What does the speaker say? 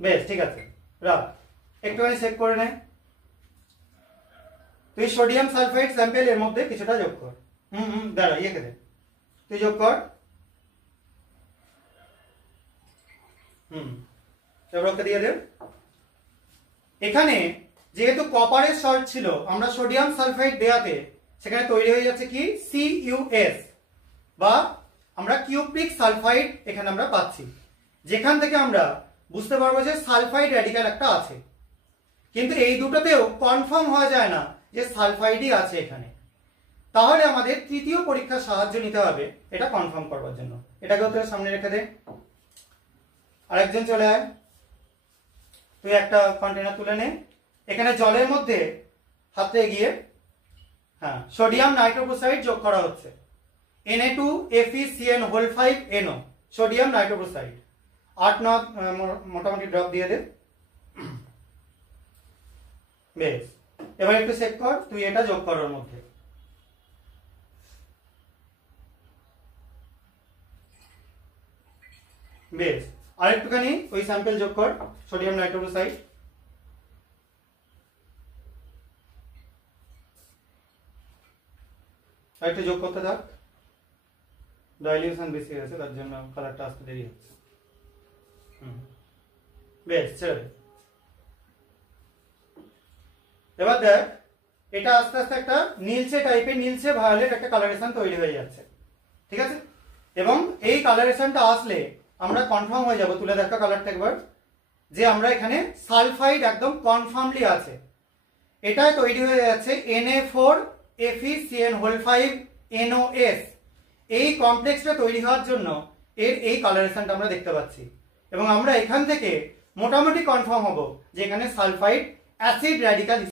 বেশ, ঠিক আছে, রাখ, একটুখানি চেক করে নে। তুই সোডিয়াম সালফাইড স্যাম্পেল এর মধ্যে কিছুটা যোগ কর। দাঁড়া, ইয়ে দে, তুই যোগ কর। এবার ওকে দিয়ে দে। এখানে যেহেতু কপারের সল্ট ছিল, আমরা সোডিয়াম সালফাইড দেয়াতে সেখানে তৈরি হয়ে যাচ্ছে কি CuS, বা আমরা কিউপ্রিক সালফাইড এখানে আমরা পাচ্ছি, যেখান থেকে আমরা বুঝতে পারবো যে সালফাইড র্যাডিক্যাল একটা আছে। কিন্তু এই দুটোতেও কনফার্ম হওয়া যায় না যে সালফাইডই আছে এখানে। তাহলে আমাদের তৃতীয় পরীক্ষার সাহায্য নিতে হবে এটা কনফার্ম করবার জন্য। এটাকেও তোর সামনে রেখে দে। আরেকজন চলে আয়, তুই একটা কন্টেনার তুলে নে। এখানে জলের মধ্যে হাতে গিয়ে সোডিয়াম নাইট্রোক্লোরাইড যোগ করা হচ্ছে, Na2FeCN5NO, সোডিয়াম নাইট্রোক্লোরাইড 8-9 মোটামুটি ড্রপ দিয়ে দে। বেশ, এবার একটু চেক কর, তুই এটা যোগ কর ওর মধ্যে। বেশ, আরেকটুখানি ওই স্যাম্পল যোগ কর, সোডিয়াম নাইট্রোক্লোরাইড। আরেকটু যোগ করতে থাক, ডাইলিউশন বেশি হয়েছে তার জন্য কালারটা আসতে দেরি হচ্ছে। বেশ, ছেড়ে দে। এবার দেখ, এটা আস্তে আস্তে একটা নীলচে টাইপের, নীলচে ভায়োলেট একটা কালারেশন তৈরি হয়ে যাচ্ছে, ঠিক আছে? এবং এই কালারেশনটা আসলে আমরা কনফার্ম হয়ে যাব, তুলে দেখা কালারটা একবার, যে আমরা এখানে সালফাইড একদম কনফার্মলি আছে। এটা তৈরি হয়ে যাচ্ছে Na4FeCN5NOS। এই কমপ্লেক্সটা তৈরি হওয়ার জন্য এর এই কালারেশনটা আমরা দেখতে পাচ্ছি, এবং আমরা এখান থেকে মোটামুটি কনফার্ম হব যে এখানে সালফাইড অ্যাসিড র্যাডিক্যাল